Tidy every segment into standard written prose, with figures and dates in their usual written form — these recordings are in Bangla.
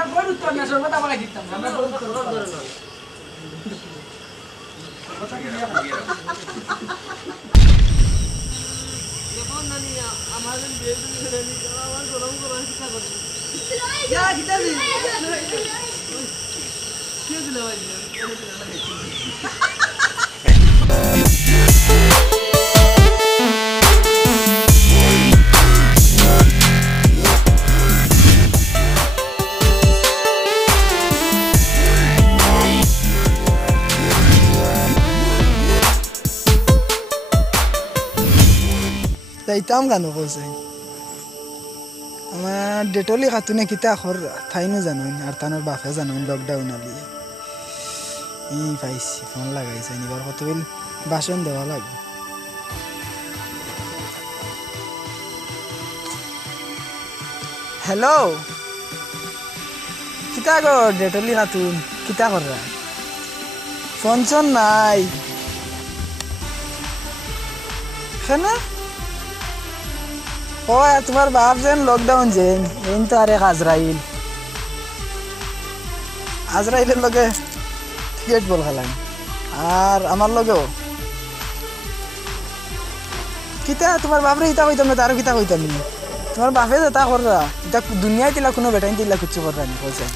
আমরা গরু তো না সর্বদা বলা দিতাম আমরা গরু তো ধরে না যখন নানি আমাদের বিয়ে করে নি আমার গরম গরম কি করে ইয়া কিটা দি কি দিল ভাই যাইতাম গানো কইছে আমার ডেটলি খাতুনে কিতা খর থাইনো জানুন আর তানোর বাপে জানুন লকডাউন আলি ই পাইছি ফোন লাগাইছে নিবার কত বিল বাসন দেওয়া লাগবে হ্যালো কিতা গো ডেটলি খাতুন কিতা কররা ফোন চন নাই কেনা ও তোমার বাপ যেন লকডাউন যেন এই তো আরেক আজরাইলের লগে ক্রিকেট বল খেলাম আর আমার লগেও কিতা তোমার বাপরে ইতা কইতাম না তারও কিতা কইতাম নি তোমার বাপে যে তা কররা এটা দুনিয়ায় দিলা কোনো বেটাইন দিলা কিচ্ছু কররা নি কইছে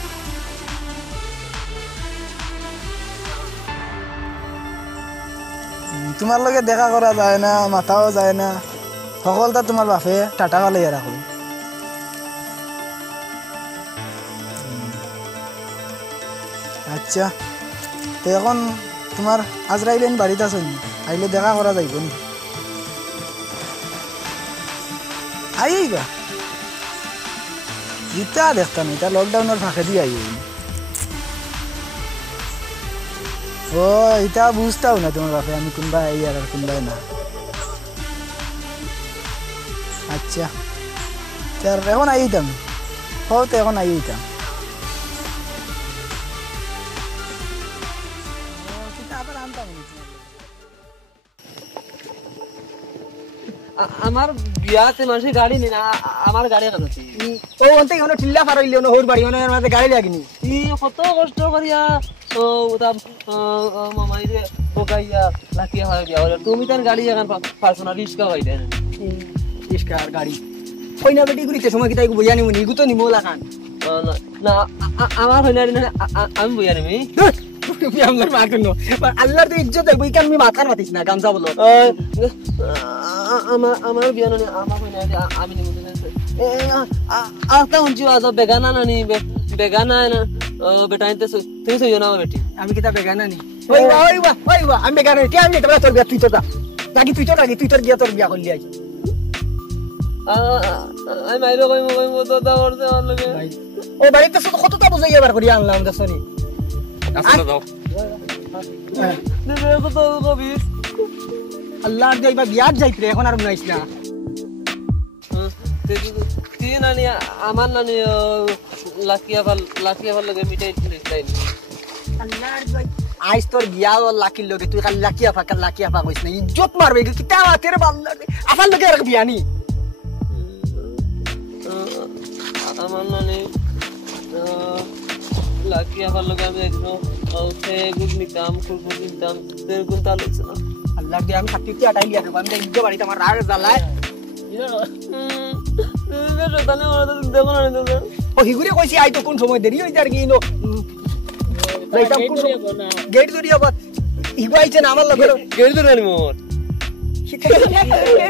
তোমার লগে দেখা করা যায় না মাথাও যায় না সকলটা তোমার বাপে টাটা গালে রাখো আচ্ছা তো এখন তোমার আজরাইলেন বাড়িতে আছো নি আইলে দেখা করা যাইব নি আইবা ইটা দেখতাম এটা লকডাউনের ফাঁকে দিয়ে আই ও এটা বুঝতাও না তোমার বাপে আমি কোনবা আই আর কোনবাই না আচ্ছা তার এখন আইতাম হতে এখন আইতাম আমার বিয়াতে মানুষের গাড়ি নি না আমার গাড়ি কেন ও অন্তে কোনো টিল্লা পার হইলে ওর বাড়ি ওনার মাঝে গাড়ি লাগনি ই কত কষ্ট করিয়া ও ওটা মামাইরে বকাইয়া লাকিয়া হয় বিয়া হলো তুমি তার গাড়ি এখন পার্সোনাল রিস্কা হই দেন রিস্কা আর গাড়ি কই না বেটি গুলিতে সময় কি তাই বইয়া নিমু নিগু তো নিমু লাগান না আমার হই না আমি বইয়া নিমি তুমি আমার মা কেন আল্লাহর তো ইজ্জত দেব ইকান আমি মাথার মাতিস না গামছা বলো আমার বিয়া না আমার হই না আমি নিমু आता उंची वाजव बेगाना ना नहीं बेगाना है ना बेटा इनते तुम सही हो ना बेटी আমি কিতা বেগানা নি ওই আমি বেগানা নি আমি তোরা তোর বিয়া তুই তো লাগি তুই তোর বিয়া তোর বিয়া করলি আই আমি মাইরে কই তো দা করতে আর লাগে ও বাড়িতে শুধু কতটা বুঝাই এবার করি আনলাম দেখছনি আসলে দাও নে কত কবিস আল্লাহর দেইবা বিয়া যাইতরে এখন আর নাইছ না तीन नानी आमान नानी लाकिया वाल लगे मिठाई खाई আল্লাহর দেই আইস তোর বিয়া আর লাকির লগে তুই খালি লাকিয়া ফা কইছ না ইজ্জত মারবে কিতা তেরে বাল্লা আফাল লগে আর বিয়া নি आमान नानी लाकिया वाल लगे আমি একদম সে গুড নিকাম নিকাম তের গুণ তালুক না আল্লাহর দেই আমি খাতিতে আটাই লিয়া দেব আমি ইজ্জত বাড়িতে আমার রাগ জ্বালায় ও হিগুরে কইছি আই তো কোন সময় দেরি হইছে আর কি নো লাইতাম কোন গেট ধরিয়া বাত হিগু আইছে না আমার লগে গেড় ধরে আনি মোর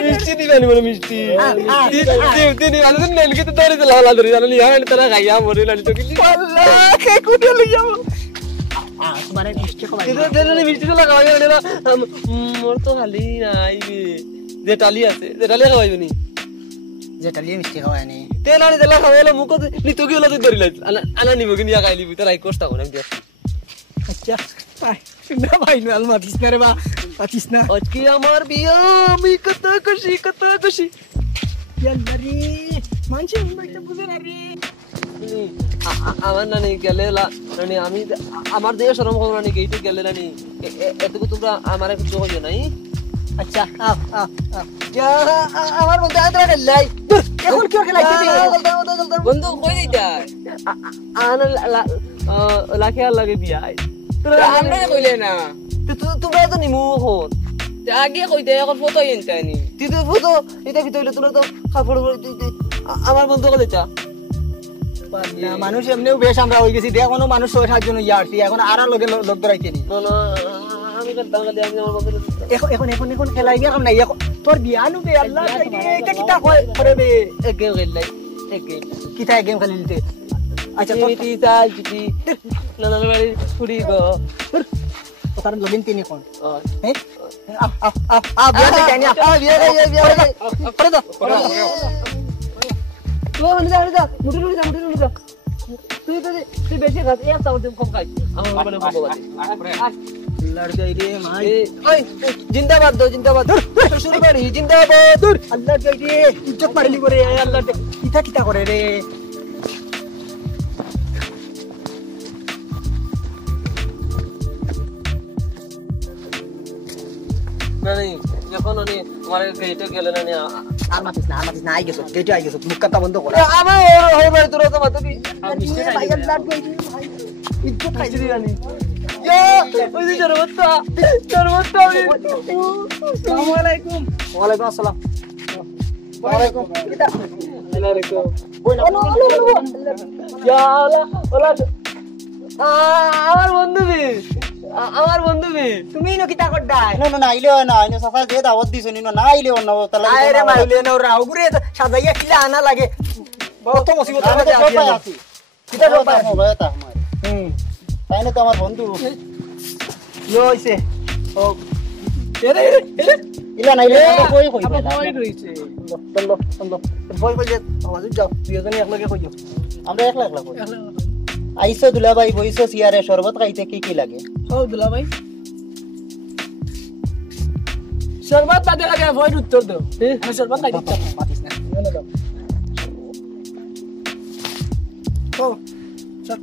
মিষ্টি দিবানি বলে মিষ্টি দিদি আলো নেলকে তো ধরে দিলা লা ধরে জানি হ্যাঁ তারা গাইয়া মরে লালি তো কি আল্লাহ কে কুটে লইয়া তোমারে মিষ্টি খাওয়াই দিদি মিষ্টি তো লাগাই না মোর তো খালি নাই যে টালি আছে যে টালি খাওয়াইবনি যেটা লিয়ে মিষ্টি খাওয়াই নি তেল আনি দিলা খাওয়াইলে মুখ নি তো কি হলো তুই ধরি লাই আনা নিব কি নিয়া খাইলি তুই রাই কষ্ট করে আমি দেখি আচ্ছা বাই শুননা ভাই নো মাতিস না রে বা মাতিস না আজকে আমার বিয়া আমি কত খুশি ইয়াল্লা রে মানছি বাইটা বুঝে না রে আমার নানি গেলে নানি আমি আমার দেহ শরম করব নানি গেইতে গেলে নানি এতটুকু তোমরা আমার কিছু কইও নাই আচ্ছা আমার বলতে আদরা লাই এখন কি খেলাইতে বন্ধু কই দিতা আনা লাখে আর লাগে বিয়াই তোরা আমরা কইলে না তোমরা তো নিমু হত আগে কইতে এখন ফটো এনতানি তুই তো ফটো এটা কি তইলে তোরা তো কাপড় আমার বন্ধু কইলে তা না মানুষ এমনিও বেশ আমরা হয়ে গেছি দেখ কোনো মানুষ 6-7 জন ইয়ারছি এখন আর লগে লোক ধরাইতে নি আমি করতাম খালি আমি আমার বন্ধু এখন খেলাই গিয়া কাম নাই তোর বিয়ানু বে আল্লাহ এটা কিতা কয় করে বে এক গেম খেললাই এক গেম কিতা গেম খেলিতে আচ্ছা তোর চিটি চাল চিটি নানার বাড়ি ছুরি গো তার লগিন তিনি কোন ও হ্যাঁ বিয়া দেখাই না বিয়া করে দাও ও নিদা মুটু নিদা তুই বেশি খাস এক চামচ কম খাই আমার বলে কম খাই লড়গাই রে মাই ওই জিন্দাবাদ দো জিন্দাবাদ শুরু করি জিন্দাবাদ দূর আল্লাহ গাই রে ইজ্জত মারলি করে আল্লাহ কিতা কিতা করে রে নানি এখন আমি আমার গেটে গেলে নানি আর মাতিস না আই গেছো গেটে আই গেছো মুখ কাটা বন্ধ কর আমার ওই ভাই তোরা তো মাতবি ইজ্জত খাইছি রে নানি ইয়া ওই যে শরবতটা আসসালামু আলাইকুম ওয়ালাইকুম আসসালাম ওয়ালাইকুম কিতা আলাইকুম ইয়া আল্লাহ ওলা আমার বন্ধু তুমি নো কিতা করদাই না আইলে সাফা যে দাওয়াত দিছ নি না আইলে অন্য তালা আরে মাইলে না রাও গুরে সাজাইয়া কিলা আনা লাগে কত মুসিবত আমি তো সবাই আছি কিতা তো করবা মোবাইল তা আমার তাইনে তো আমার বন্ধু ইয়ো হইছে ও ইলা নাইলে কই কই বই বই যে আওয়াজ যাও দুইজনে একলগে কইও আমরা একলা কই আইসো দুলাভাই বইসো সিয়ারে শরবত খাইতে কি লাগে ও দুলা ভাই শরবত বাদে লাগে ভয় উত্তর দাও আমি শরবত খাই দিচ্ছি পাতিস না না দাও ও চল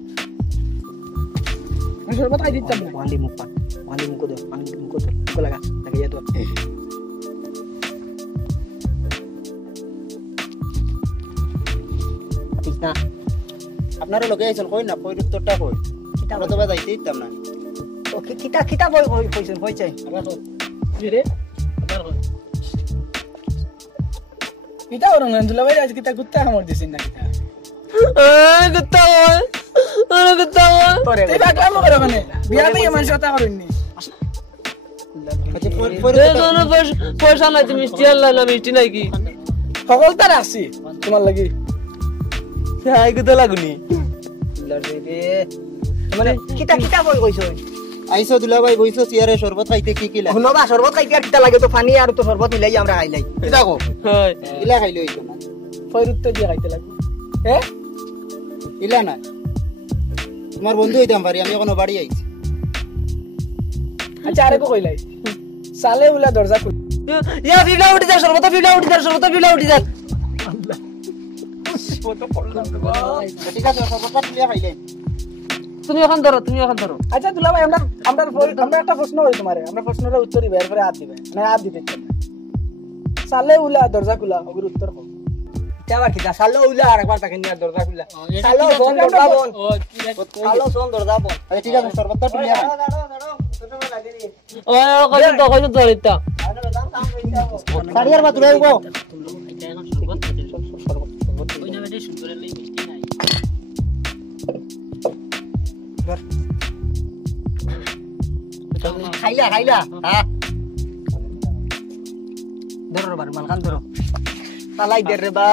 আমি শরবত খাই দিচ্ছি ওয়ালি মুখ দাও মুখ লাগা লাগিয়ে তো পাতিস না আপনারা লগে আইছেন কই না কই উত্তরটা কই আমরা তো যাইতে দিতাম না ওকে কিতা বই কইছেন কই চাই রে কিতা ওরং দুলা ভাই আজ কিতা গুত্তা আমর দিছিন না কিতা কুত্তা তোরে তুই বাকলাম করে মানে বিয়া মেয়ে মানুষ কথা করুননি আচ্ছা পয়সা নাই তুমি মিষ্টি আনলা না মিষ্টি নাই কি সকল তার আসি তোমার লাগি হাই কুত্তা লাগুনি মানে কিতা বই কইছো আইসো দুলাভাই বইসো সিয়ারে শরবত খাইতে কি লাগে হনবা শরবত খাইতে আর কিতা লাগে তো পানি আর তো শরবত মিলাই আমরা খাইলাই কিতা কো হয় ইলা খাইলে হইতো না ফয়রুত দিয়ে খাইতে লাগবে এ ইলা না তোমার বন্ধু হইতাম পারি আমি এখনো বাড়ি আইছি আচ্ছা আরে কো কইলাই সালে উলা দরজা খুল ইয়া ফিলা উঠি যা সর্বত ফিলা উঠি যা ঠিক আছে শরবতটা তুলিয়া খাইলে তুমি এখন ধরো আচ্ছা দুলা ভাই আমরা একটা প্রশ্ন করি তোমারে আমরা প্রশ্নের উত্তর দিবে এরপরে হাত দিবে না হাত দিতে চাই সালে উলা দরজা খুলা ওর উত্তর কো কেবা কিতা সালে উলা আরেকবার তাকে নিয়ে দরজা খুলা সালে সোন দরজা বন সালে সোন দরজা বন আচ্ছা ঠিক আছে শরবতটা তুলিয়া খাই ও কইছো ধরিতা সারিয়ার বা তুলাই গো খাইলা হ্যাঁ ধরো বার মালখান ধরো তালাই দে রে বা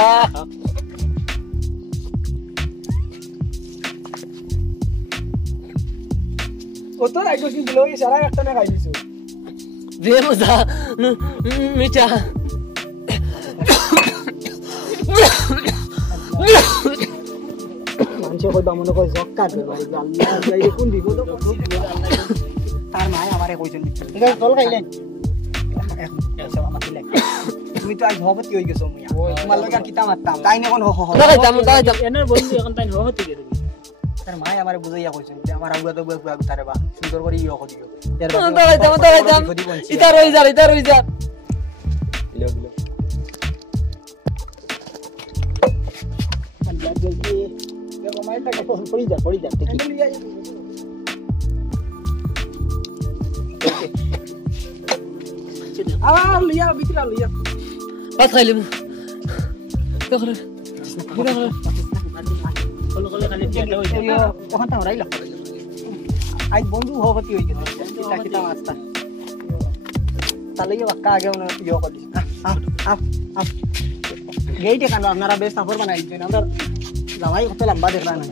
ও তো রাইগো কি দিলো এই সারা একটা না খাই দিছো রে মজা মিঠা মানুষে কইবা মনে কয় জক্কা দে ভাই আল্লাহ যাইরে কোন দিব তো তার মায় আমারে কইছেন ঠিক আছে চল খাইলেন তুমি তো আজ হবতি হই গেছো মুয়া তোমার লগে কিতা মারতাম তাই না কোন দাঁড়াইতাম এনার বন্ধু এখন তাই হবতি গে তার মায় আমারে বুঝাইয়া কইছেন যে আমার আগুয়া তো বুয়া তারে বা সুন্দর করে ইও করিও দাঁড়াইতাম ইতা রই যা জলদি দেখো মাইলটাকে পড়ি যা ঠিক আবার লিয়া বিতরা লিয়া ভাত খাই লিব দেখো রে ওখানটা রাইলা আজ বন্ধু হবতি হই গেল কিতা মাস্তা তাহলে বাক্কা আগে উনি ইয়ে করি গেইটে কেন আপনারা বেশ সাফর বানাইছেন আমরা জামাই কত লম্বা দেখলাম না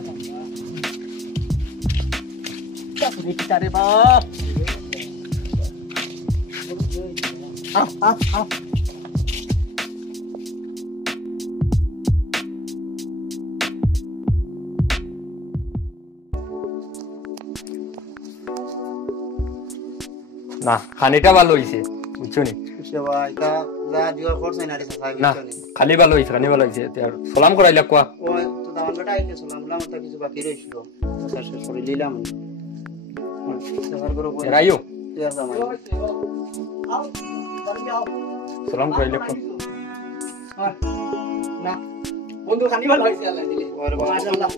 রে বা না খানিটা ভালো হইছে বুঝছো নি এটা যা দিও খরচ নাই সাসাই না খালি ভালো হইছে সালাম করাইলা কোয়া ওই তো দামান বেটা আইলে সালাম বললাম তো কিছু বাকি রইছিল শেষ করে নিলাম সবার করে কই রাইও ইয়া জামাই সালাম করাইলা কোয়া না বন্ধু খানি ভালো হইছে আল্লাহ দিলে ওরে মাশাআল্লাহ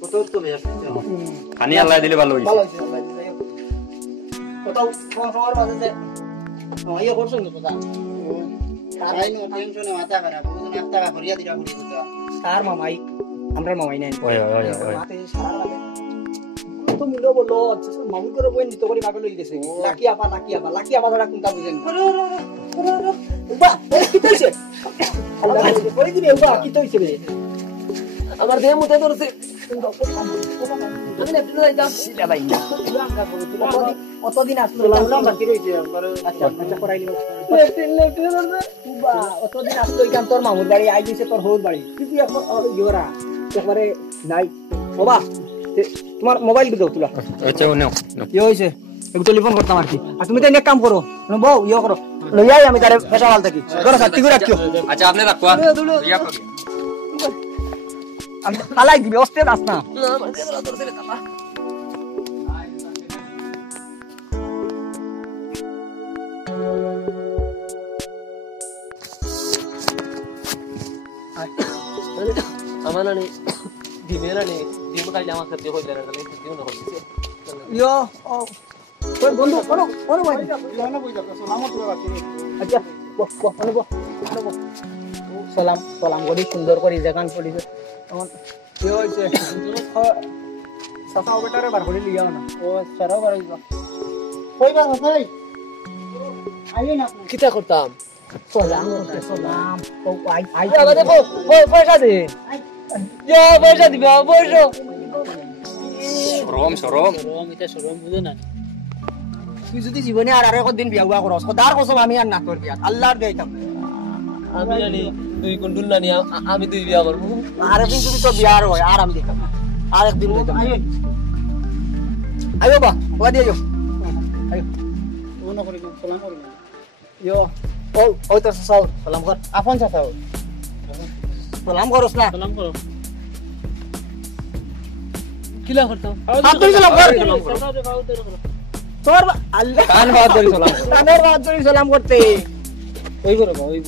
কত তো বেশ খানি আল্লাহ দিলে ভালো হইছে ভালো হইছে আল্লাহ দিলে কত সবার বাজে ইয়ে করছেন তো দাদা তারাই নো টেনশনে মাথা খারাপ বুঝুন একটা করিয়া দিরা করি তো তার মামাই আমরা মামাই নাই ওই মাতে সারা লাগে তো মূল্য বললো মামু করে বই নিতে করে পাগল হই গেছে লাকি আপা ধরা কোনটা বুঝেন বাহ কি কইছে আল্লাহ করে দিবে বাহ কি কইছে রে আমার দেহ মতে ধরছে অতদিন আসলো বাকি রয়েছে আচ্ছা করাইলি অতদিন আসলো এখান তোর মামুর বাড়ি আই দিছে তোর হৌর বাড়ি কিন্তু এখন ইয়োরা একবারে নাই বাবা তোমার মোবাইল দাও তুলা আচ্ছা নাও ইয়ে হয়েছে একটু টেলিফোন করতাম আর কি আর তুমি তো এক কাম করো বউ ইয়ে করো লইয়াই আমি তারে পেশাওয়াল থাকি ধরো সাথী করে রাখিও আচ্ছা আপনি রাখবা ইয়া করি আমি কালাই দিবি অস্তে দাস না আমার দেহ ধরছে রে কাকা আমার নানি ডিমেরানি ডিম খাইলে আমার খাদ্য হইলে না তাহলে ডিম না হচ্ছে ইয়ো ওই বন্ধু কোন ভাই আচ্ছা সালাম করি সুন্দর করে জাগান পড়িছে আমার কি হইছে সাফা বেটারে বার করে লিয়া না ও সারা বার হইবা কই বা ভাই আইও না কিটা করতাম সালাম ও আই আবার দেখো পয়সা দে যা পয়সা দিবা পয়সা শরম তুই যদি জীবনে আর একদিন বিয়া হুয়া করস খোদার কসম আমি আর না তোর বিয়া আল্লাহর দেইতাম আমি জানি তুই কোনটুল নানি আমি তুই বিয়া করব আর একদিন যদি তোর বিয়া আর হয় আর আমি দেখাম আর একদিন দেইতাম আইও বা ওয়া দিয়ে যাও আইও ওনা করি সালাম করি ইয়ো ও তো সালাম কর আপন চাচাও সালাম করস না সালাম করো কিলা করতাম আব্দুল সালাম কর তোর আল্লাহ কান বাদ ধরি সালাম কানের বাদ ধরে সালাম করতে ওই করো ওই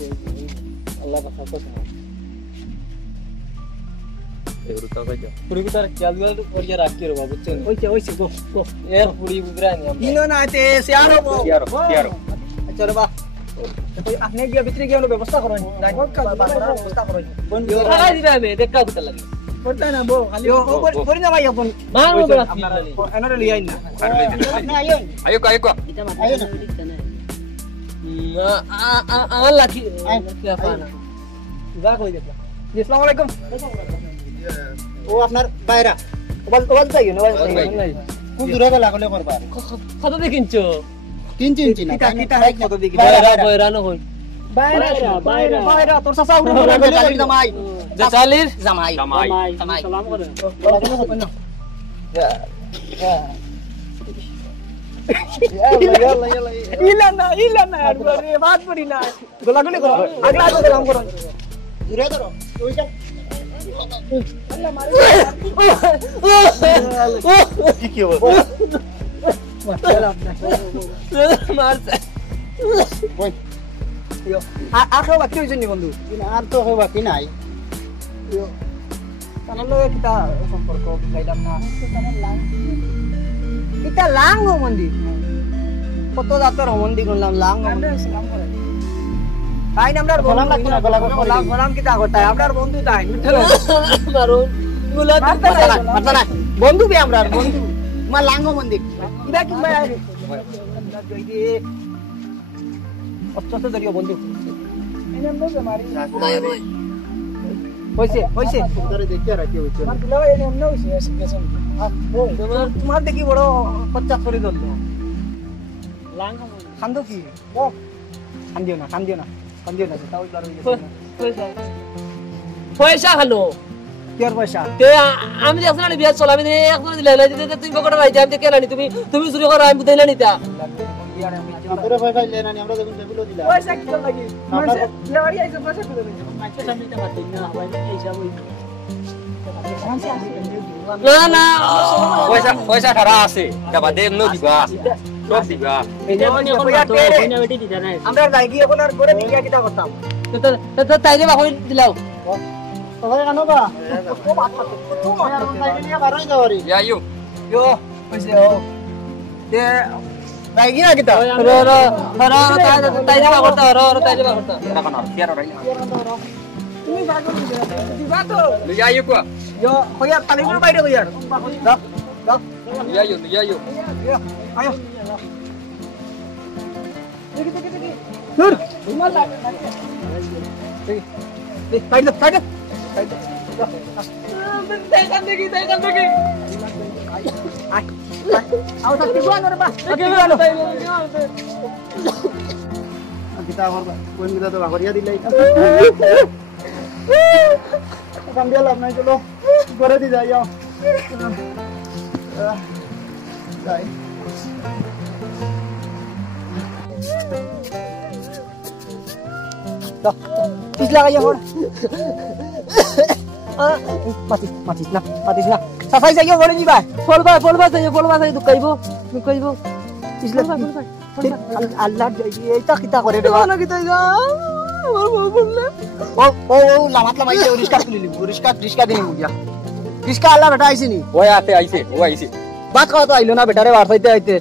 আল্লাহ কথা কথা এগুলো তো কইছো পুরি তার খেয়াল করিয়া রাখি রে বাবু চল ওইছে গো এর পুরি বুগরানি আমরা ইনো না তে সিয়ারো কিয়ারো আচ্ছা রে বা আপনি গিয়া ভিতরে গিয়ে ব্যবস্থা করুন ব্যবস্থা করুন টাকা দিবে আমি দেখা দিতে লাগে করতে না বো খালি করি না ভাই আপন মারো বলা এনারে লিয়াই না আপনি আইও আয়ো আয়ো আইও না আমার লাঠি পানা যা কই দেখো আসসালামু আলাইকুম ও আপনার বাইরা ওবাল যাই না ওবাল যাই কোন দূরে লাগলে করবা কত দেখিনছো 3 ইঞ্চি না কিটা হাই কত দেখি বাইরা না হই বাইরা তোর সাসা উড়ে লাগলে কালি জামাই চালির জামাই সালাম করে ইলা না আরে বাত করি না গোলাগুলি করো আগলা তো সালাম করো দূরে ধরো ওইটা আল্লাহ মারে কি হবে মারছে ওই আখো বাকি হইছে নি বন্ধু আর তো হবে বাকি নাই তানোর লগে কিতা সম্পর্ক বুঝাইলাম না কিতা লাং মন্দির কত জাতর মন্দির করলাম লাং তাই না আমরা গোলাম লাগতো না গোলাম কিতা করতাই আমরার বন্ধু তাই মারুন গুলা মারতা না বন্ধু বে আমরার বন্ধু মা লাঙ্গ মন্দির ইবা কি ভাই অত্যন্ত দরিয়া বন্ধু এনে আমরা মারি হইছে তোরে দেখিয়া রাখি হইছে আমার দুলাভাই এনে এমন হইছে গেছেন তোমার দেখি বড় 50 করে ধরলো লাঙ্গ খান্দো কি খান্দিও না তাও বার হই গেছে পয়সা খালো কি আর পয়সা তে আমি দেখছ না বিয়া চলাবি নে এখন দিলে তুমি বকটা রাইতে আমি কেলানি তুমি চুরি করো আমি বুঝাইলা নিতা তোরে ভাই ভাই লেনানি আমরা যখন টেবিলও দিলা পয়সা কি লাগি মানে লেবারি আইছে পয়সা করে নিছে মাইছে সামনে তা পাতে না ভাই হিসাব হই না পয়সা খারা আছে দাবা দে এমনো দিবা সব দিবা আমরা লাগি এখন আর করে নিয়া কিটা করতাম তো তাইলে বাকই দিলাও তোরে কানো বা তো মাত নিয়া বারই যাওয়ারি ইয়া ইউ yo কইছে ও তে লাগি না কিটা তাইলে বাকরতা তাইলে বাকরতা এখন আর কিয়ারো রাইলা তুমি বাগর দিবা তো ইয়া ইউ কো yo কইয়া তালিমের বাইরে কইয়া দাও দাও ইয়া ইউ ayo Nur, malah. Tarik. Tekan lagi. Awas sakit gua nor ba. Kita awal ba. Poin kita tuh bagor ya dilai. Sambil lah naik dulu. Gore di jayo. Dai. Dah, isla kaya hor. Mati na. Safai sayo hore ni ba. folba sayo dukaইবো Isla. Allah এটা কিটা করে দেবা না কি তাই আমার বউ বললে ও লামাত লামাইছে রিস্কা তুলি লিব রিস্কা দিই মুগিয়া রিস্কা আল্লাহ বেটা আইছিনি ওই আতে আইছে ও আইছে বাত কথা তো আইলো না বেটারে বার হইতে